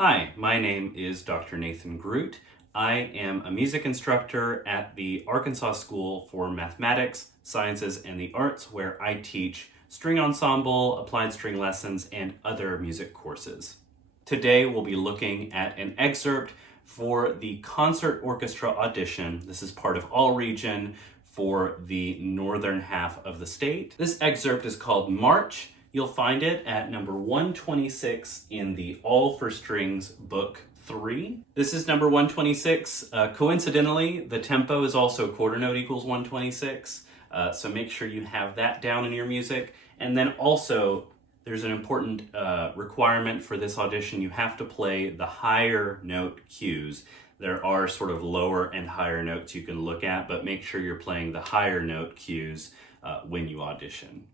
Hi, my name is Dr. Nathan Groot. I am a music instructor at the Arkansas School for Mathematics, Sciences, and the Arts, where I teach string ensemble, applied string lessons, and other music courses. Today we'll be looking at an excerpt for the concert orchestra audition. This is part of All Region for the northern half of the state. This excerpt is called March. You'll find it at number 126 in the All for Strings book 3. This is number 126. Coincidentally, the tempo is also quarter note equals 126. So make sure you have that down in your music. And then also, there's an important requirement for this audition. You have to play the higher note cues. There are sort of lower and higher notes you can look at, but make sure you're playing the higher note cues when you audition.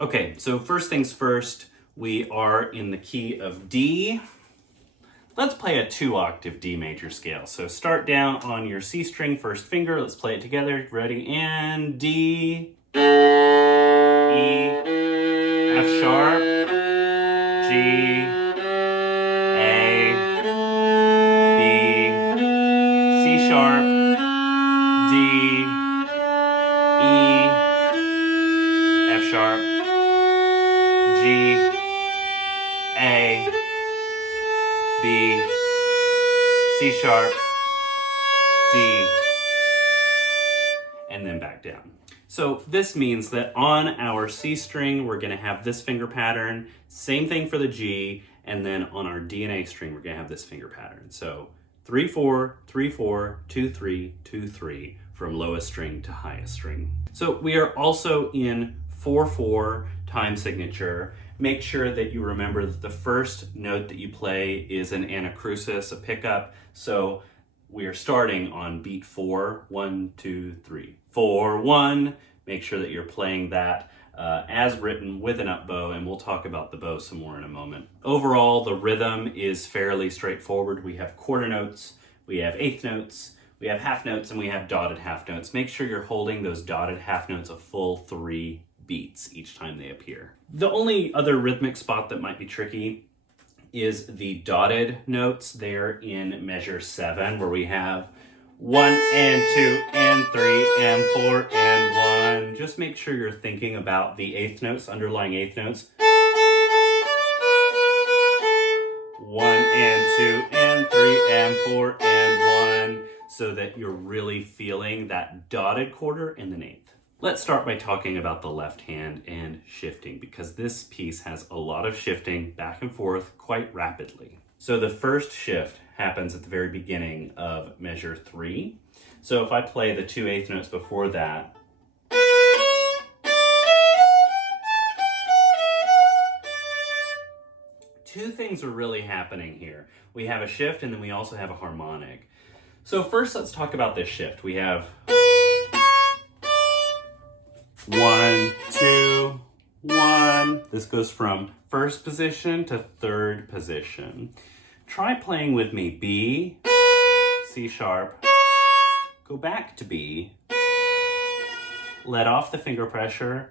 Okay, so first things first, we are in the key of D. Let's play a 2-octave D major scale. So start down on your C string, first finger. Let's play it together. Ready? And D, E, F sharp, G, A, B, C sharp, D, E, F sharp, G, A, B, C sharp, D, and then back down. So this means that on our C string, we're gonna have this finger pattern, same thing for the G, and then on our D and A string, we're gonna have this finger pattern. So 3-4, 3-4, 2-3, 2-3 from lowest string to highest string. So we are also in 4-4 time signature. Make sure that you remember that the first note that you play is an anacrusis, a pickup. So we are starting on beat 4, 1, 2, 3, 4, 1. Make sure that you're playing that as written with an up bow, and we'll talk about the bow some more in a moment. Overall, the rhythm is fairly straightforward. We have quarter notes, we have eighth notes, we have half notes, and we have dotted half notes. Make sure you're holding those dotted half notes a full 3 beats each time they appear. The only other rhythmic spot that might be tricky is the dotted notes there in measure 7, where we have 1 and 2 and 3 and 4 and 1. Just make sure you're thinking about the eighth notes, underlying eighth notes. 1 and 2 and 3 and 4 and 1, so that you're really feeling that dotted quarter and then eighth. Let's start by talking about the left hand and shifting, because this piece has a lot of shifting back and forth quite rapidly. So the first shift happens at the very beginning of measure 3. So if I play the 2 eighth notes before that, two things are really happening here. We have a shift and then we also have a harmonic. So first let's talk about this shift. We have 1, 2, 1. This goes from first position to third position. Try playing with me. B, C sharp, go back to B, let off the finger pressure.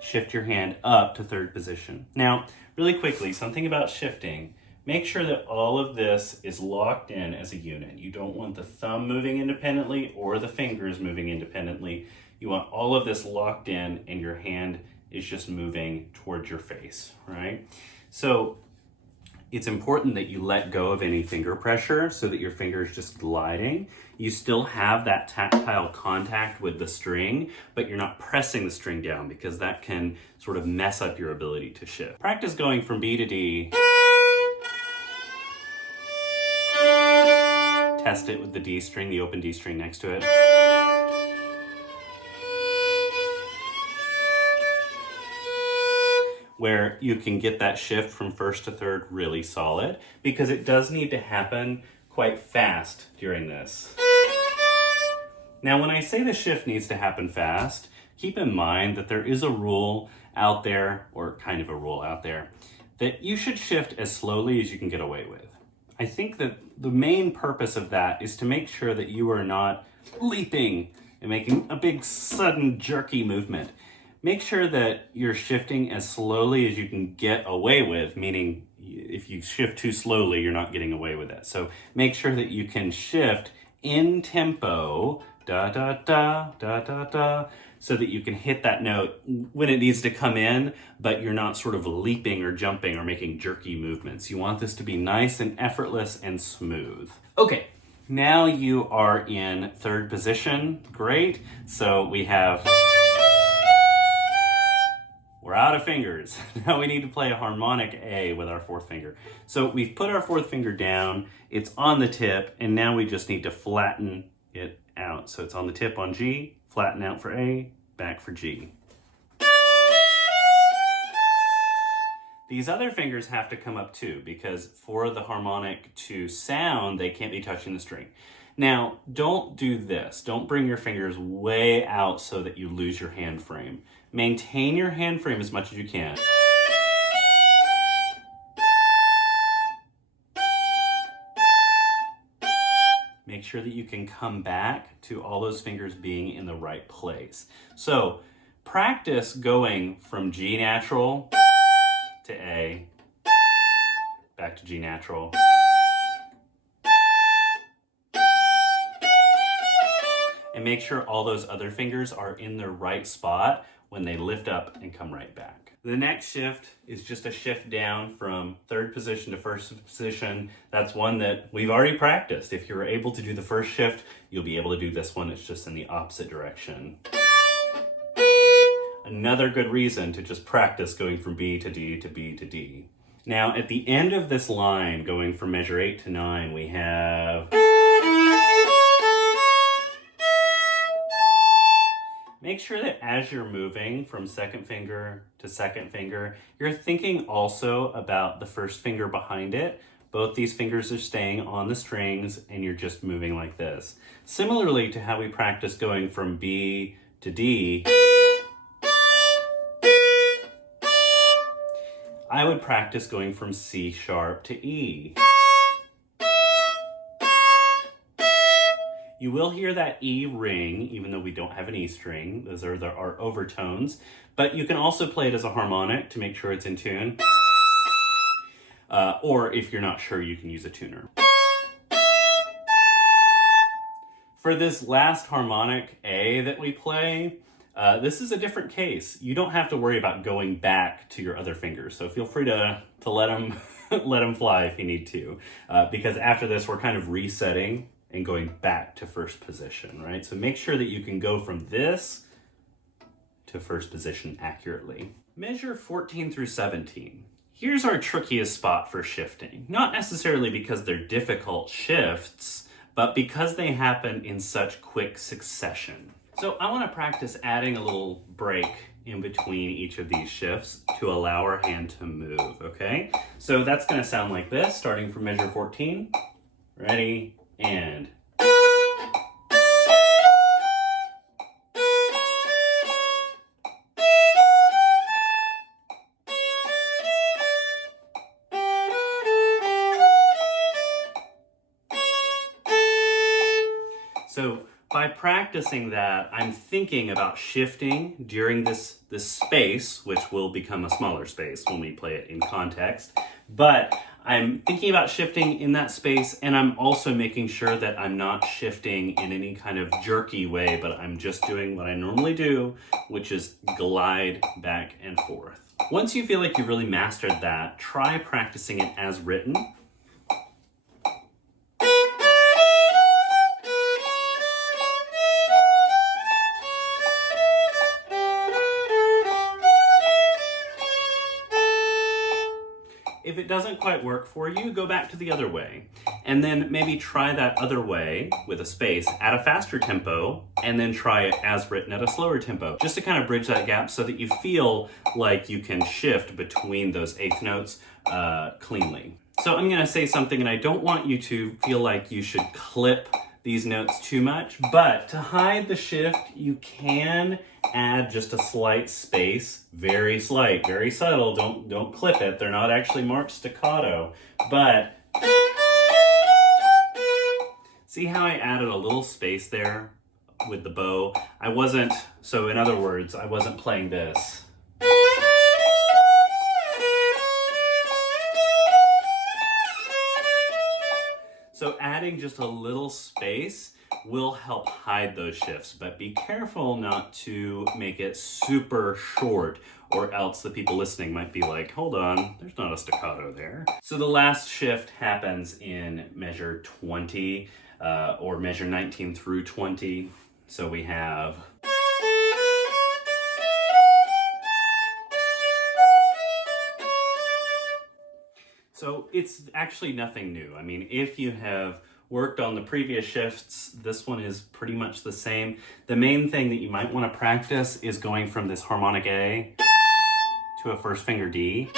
Shift your hand up to third position. Now, really quickly, something about shifting. Make sure that all of this is locked in as a unit. You don't want the thumb moving independently or the fingers moving independently. You want all of this locked in and your hand is just moving towards your face, right? So it's important that you let go of any finger pressure so that your finger is just gliding. You still have that tactile contact with the string, but you're not pressing the string down because that can sort of mess up your ability to shift. Practice going from B to D. Test it with the D string, the open D string next to it. Where you can get that shift from first to third really solid, because it does need to happen quite fast during this. Now, when I say the shift needs to happen fast, keep in mind that there is a rule out there, or kind of a rule out there, that you should shift as slowly as you can get away with. I think that the main purpose of that is to make sure that you are not leaping and making a big sudden jerky movement. Make sure that you're shifting as slowly as you can get away with, meaning if you shift too slowly, you're not getting away with it. So make sure that you can shift in tempo, da da da, da da da, so that you can hit that note when it needs to come in, but you're not sort of leaping or jumping or making jerky movements. You want this to be nice and effortless and smooth. Okay, now you are in third position. Great. So we have... We're out of fingers. Now we need to play a harmonic A with our fourth finger. So we've put our fourth finger down, it's on the tip, and now we just need to flatten it out. So it's on the tip on G, flatten out for A, back for G. These other fingers have to come up too, because for the harmonic to sound, they can't be touching the string. Now, don't do this. Don't bring your fingers way out so that you lose your hand frame. Maintain your hand frame as much as you can. Make sure that you can come back to all those fingers being in the right place. So, practice going from G natural to A, back to G natural, and make sure all those other fingers are in the right spot when they lift up and come right back. The next shift is just a shift down from third position to first position. That's one that we've already practiced. If you're able to do the first shift, you'll be able to do this one. It's just in the opposite direction. Another good reason to just practice going from B to D to B to D. Now, at the end of this line, going from measure 8 to 9, we have... Make sure that as you're moving from second finger to second finger, you're thinking also about the first finger behind it. Both these fingers are staying on the strings and you're just moving like this. Similarly to how we practice going from B to D, I would practice going from C sharp to E. You will hear that E ring, even though we don't have an E string. Those are our overtones. But you can also play it as a harmonic to make sure it's in tune. Or if you're not sure, you can use a tuner. For this last harmonic A that we play, this is a different case. You don't have to worry about going back to your other fingers. So feel free to let them, let them fly if you need to. Because after this, we're kind of resetting and going back to first position, right? So make sure that you can go from this to first position accurately. Measure 14 through 17. Here's our trickiest spot for shifting. Not necessarily because they're difficult shifts, but because they happen in such quick succession. So I want to practice adding a little break in between each of these shifts to allow our hand to move, okay? So that's going to sound like this, starting from measure 14. Ready? And so By practicing that, I'm thinking about shifting during this space, which will become a smaller space when we play it in context. But I'm thinking about shifting in that space, and I'm also making sure that I'm not shifting in any kind of jerky way, but I'm just doing what I normally do, which is glide back and forth. Once you feel like you really mastered that, try practicing it as written. If it doesn't quite work for you, go back to the other way. And then maybe try that other way with a space at a faster tempo, and then try it as written at a slower tempo, just to kind of bridge that gap so that you feel like you can shift between those eighth notes cleanly. So I'm gonna say something, and I don't want you to feel like you should clip these notes too much, but to hide the shift, you can add just a slight space, very slight, very subtle. Don't clip it. They're not actually marked staccato, but see how I added a little space there with the bow? So in other words, I wasn't playing this. So adding just a little space will help hide those shifts, but be careful not to make it super short, or else the people listening might be like, hold on, there's not a staccato there. So the last shift happens in measure 20, or measure 19 through 20. So we have... So it's actually nothing new. I mean, if you have worked on the previous shifts, this one is pretty much the same. The main thing that you might want to practice is going from this harmonic A to a first finger D.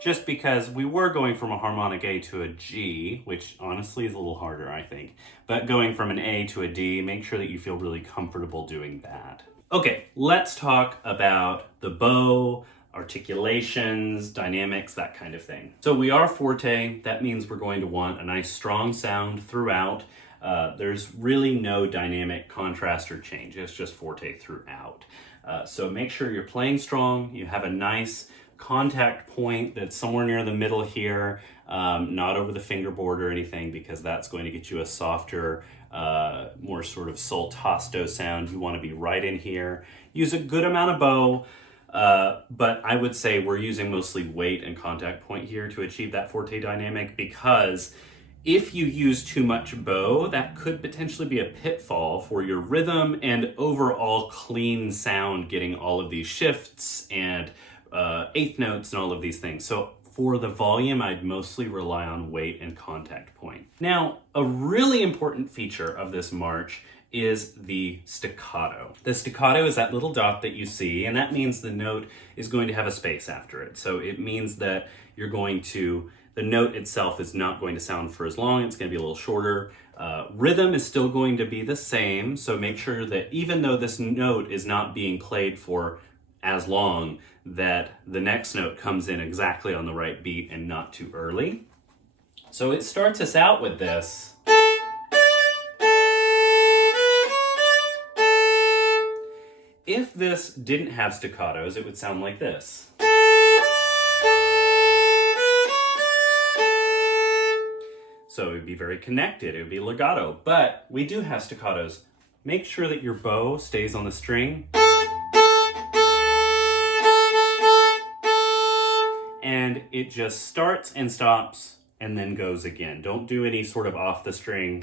Just because we were going from a harmonic A to a G, which honestly is a little harder, I think. But going from an A to a D, make sure that you feel really comfortable doing that. Okay, let's talk about the bow, articulations, dynamics, that kind of thing. So we are forte. That means we're going to want a nice strong sound throughout. There's really no dynamic contrast or change. It's just forte throughout. So make sure you're playing strong. You have a nice contact point that's somewhere near the middle here, not over the fingerboard or anything, because that's going to get you a softer, more sort of soltasto sound. You want to be right in here. Use a good amount of bow. But I would say we're using mostly weight and contact point here to achieve that forte dynamic, because if you use too much bow, that could potentially be a pitfall for your rhythm and overall clean sound, getting all of these shifts and eighth notes and all of these things. So for the volume, I'd mostly rely on weight and contact point. Now, a really important feature of this march is the staccato. The staccato is that little dot that you see, and that means the note is going to have a space after it. So it means that the note itself is not going to sound for as long, it's going to be a little shorter. Rhythm is still going to be the same, so make sure that even though this note is not being played for as long, that the next note comes in exactly on the right beat and not too early. So it starts us out with this. If this didn't have staccatos, it would sound like this. So it would be very connected, it would be legato, but we do have staccatos. Make sure that your bow stays on the string. And it just starts and stops and then goes again. Don't do any sort of off the string.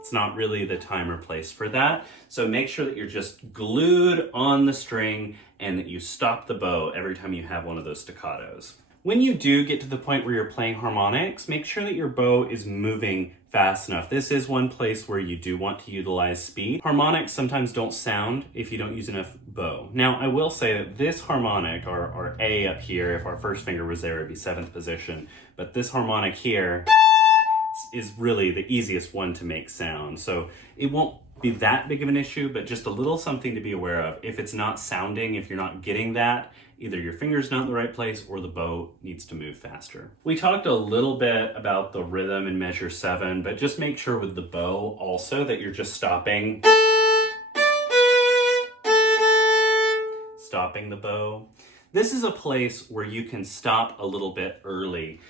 It's not really the time or place for that. So make sure that you're just glued on the string and that you stop the bow every time you have one of those staccatos. When you do get to the point where you're playing harmonics, make sure that your bow is moving fast enough. This is one place where you do want to utilize speed. Harmonics sometimes don't sound if you don't use enough bow. Now, I will say that this harmonic, our A up here, if our first finger was there, it'd be 7th position. But this harmonic here is really the easiest one to make sound. So it won't be that big of an issue, but just a little something to be aware of. If it's not sounding, if you're not getting that, either your finger's not in the right place or the bow needs to move faster. We talked a little bit about the rhythm in measure 7, but just make sure with the bow also that you're just stopping the bow. This is a place where you can stop a little bit early.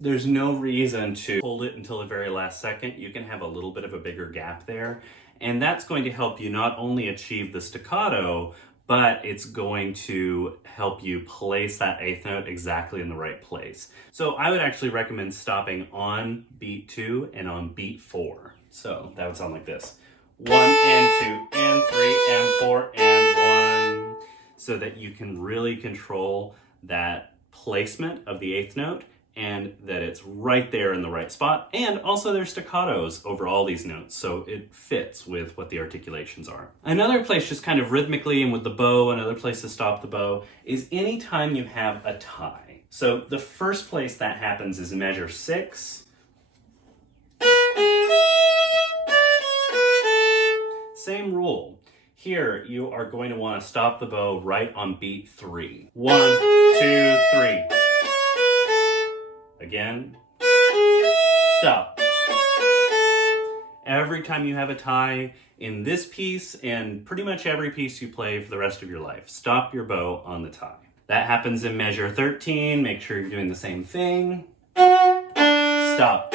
There's no reason to hold it until the very last second. You can have a little bit of a bigger gap there, and that's going to help you not only achieve the staccato, but it's going to help you place that 8th note exactly in the right place. So I would actually recommend stopping on beat 2 and on beat 4. So that would sound like this. 1 and 2 and 3 and 4 and 1. So that you can really control that placement of the 8th note and that it's right there in the right spot. And also there's staccatos over all these notes, so it fits with what the articulations are. Another place just kind of rhythmically and with the bow, another place to stop the bow, is anytime you have a tie. So the first place that happens is measure 6. Same rule. Here, you are going to want to stop the bow right on beat 3. 1, 2, 3. Again. Stop. Every time you have a tie in this piece and pretty much every piece you play for the rest of your life, stop your bow on the tie. That happens in measure 13. Make sure you're doing the same thing. Stop.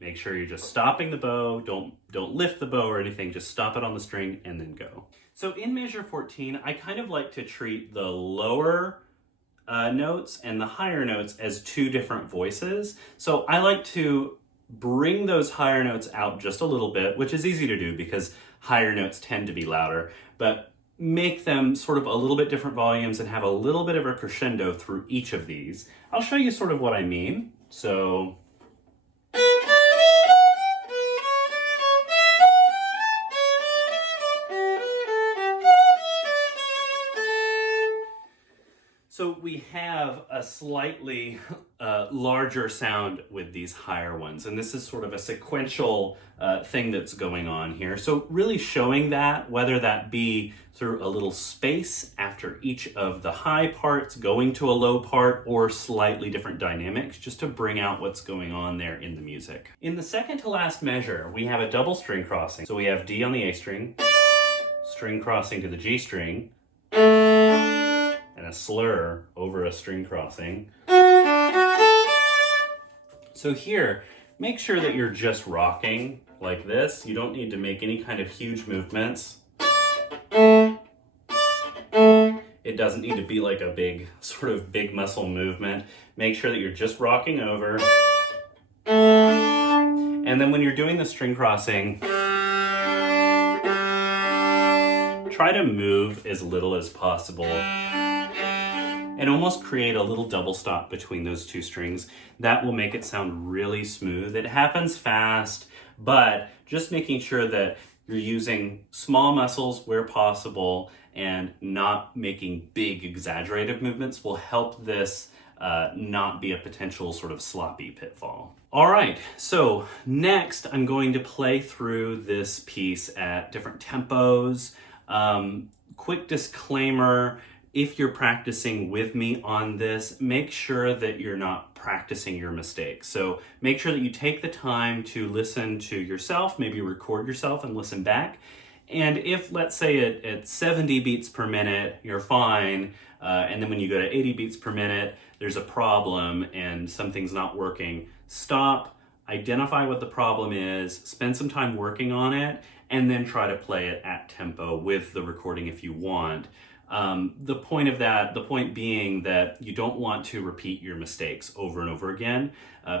Make sure you're just stopping the bow. Don't lift the bow or anything. Just stop it on the string and then go. So in measure 14, I kind of like to treat the lower notes and the higher notes as two different voices. So I like to bring those higher notes out just a little bit, which is easy to do because higher notes tend to be louder, but make them sort of a little bit different volumes and have a little bit of a crescendo through each of these. I'll show you sort of what I mean. So we have a slightly larger sound with these higher ones, and this is sort of a sequential thing that's going on here. So really showing that, whether that be through a little space after each of the high parts, going to a low part, or slightly different dynamics, just to bring out what's going on there in the music. In the second to last measure, we have a double string crossing. So we have D on the A string, string crossing to the G string, and a slur over a string crossing. So here, make sure that you're just rocking like this. You don't need to make any kind of huge movements. It doesn't need to be like a big, sort of big muscle movement. Make sure that you're just rocking over. And then when you're doing the string crossing, try to move as little as possible and almost create a little double stop between those two strings. That will make it sound really smooth. It happens fast, but just making sure that you're using small muscles where possible and not making big exaggerated movements will help this not be a potential sort of sloppy pitfall. All right, so next I'm going to play through this piece at different tempos. Quick disclaimer, if you're practicing with me on this, make sure that you're not practicing your mistakes. So make sure that you take the time to listen to yourself, maybe record yourself and listen back. And if, let's say at 70 beats per minute, you're fine, and then when you go to 80 beats per minute, there's a problem and something's not working, stop, identify what the problem is, spend some time working on it, and then try to play it at tempo with the recording if you want. The point being that you don't want to repeat your mistakes over and over again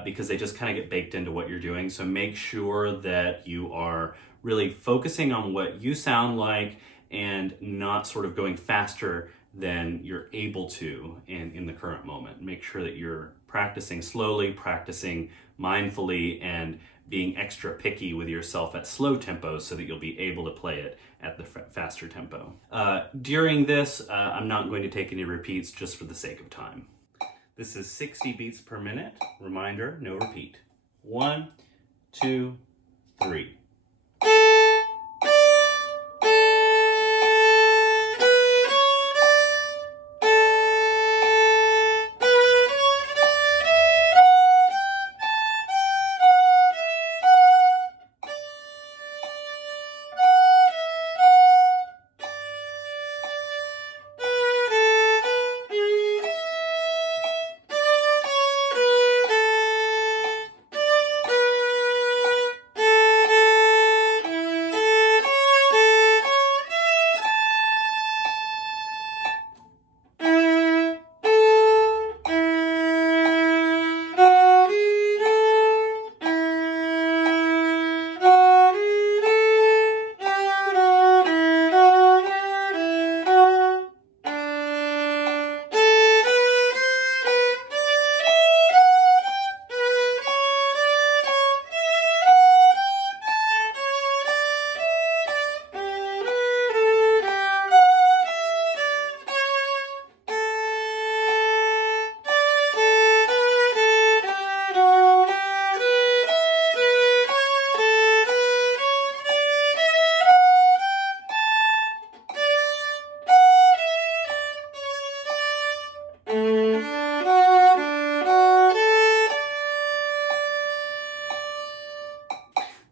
because they just kind of get baked into what you're doing. So make sure that you are really focusing on what you sound like and not sort of going faster than you're able to in the current moment. Make sure that you're practicing slowly, practicing mindfully, and being extra picky with yourself at slow tempos so that you'll be able to play it at the faster tempo. During this, I'm not going to take any repeats just for the sake of time. This is 60 beats per minute. Reminder, no repeat. 1, 2, 3.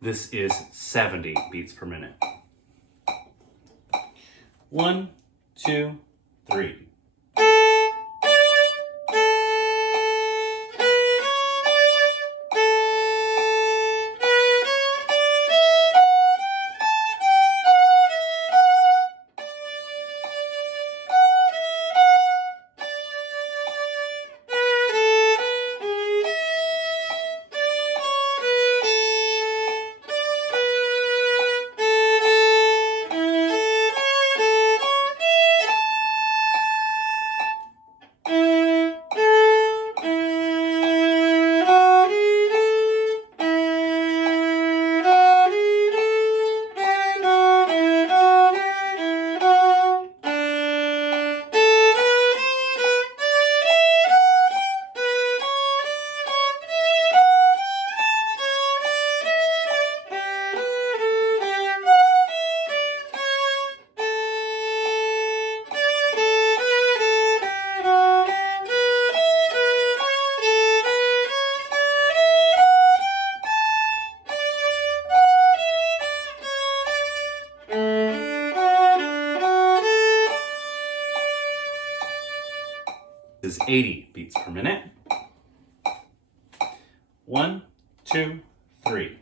This is 70 beats per minute. 1, 2, 3. Is 80 beats per minute. 1, 2, 3.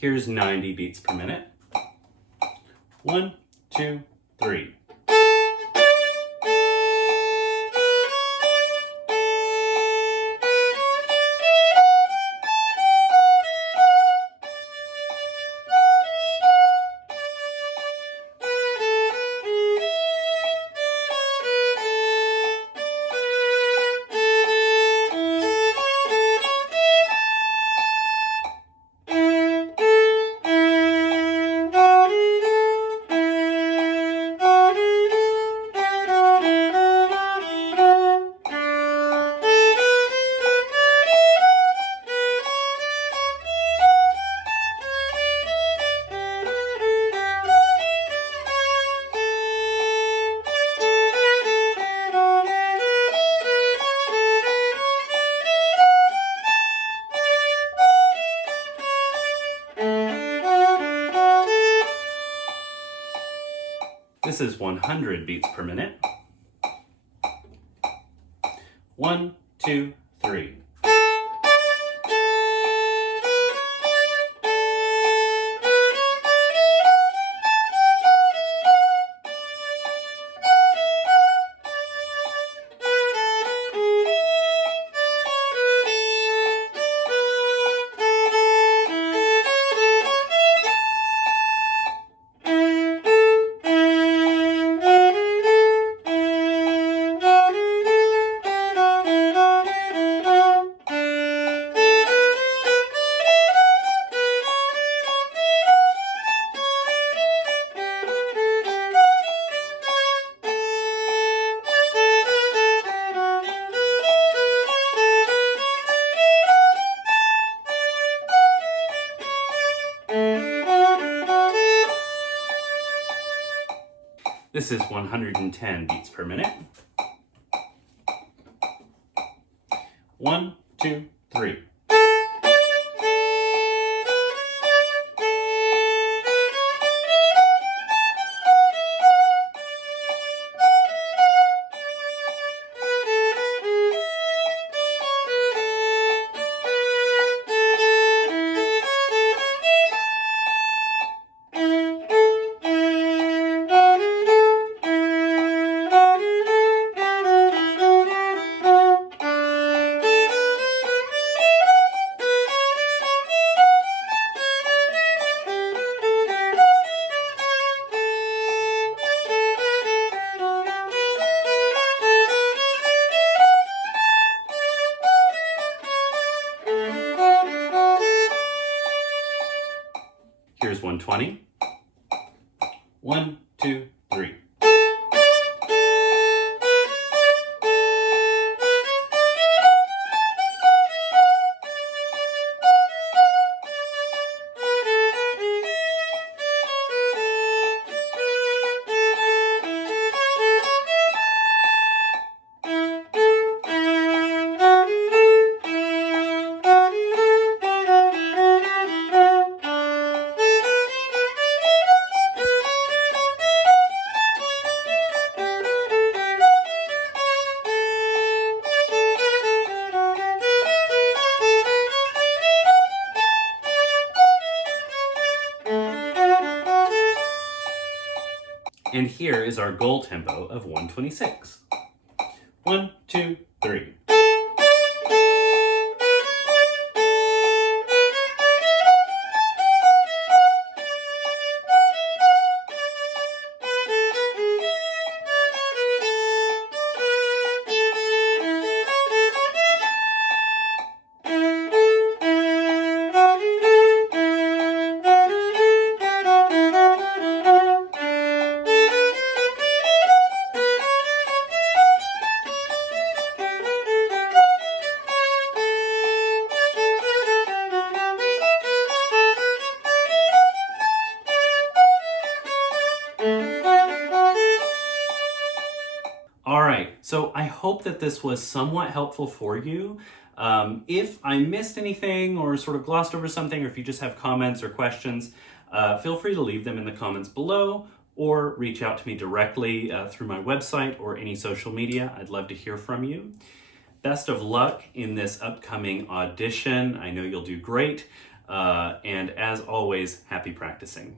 Here's 90 beats per minute. 1, 2, 3. This is 100 beats per minute. 1, 2, 3. This is 110 beats per minute. 1, 2, 3. 1, 2, 3. And here is our goal tempo of 126. 1, 2, 3. All right, so I hope that this was somewhat helpful for you. If I missed anything or sort of glossed over something, or if you just have comments or questions, feel free to leave them in the comments below or reach out to me directly through my website or any social media. I'd love to hear from you. Best of luck in this upcoming audition. I know you'll do great. And as always, happy practicing.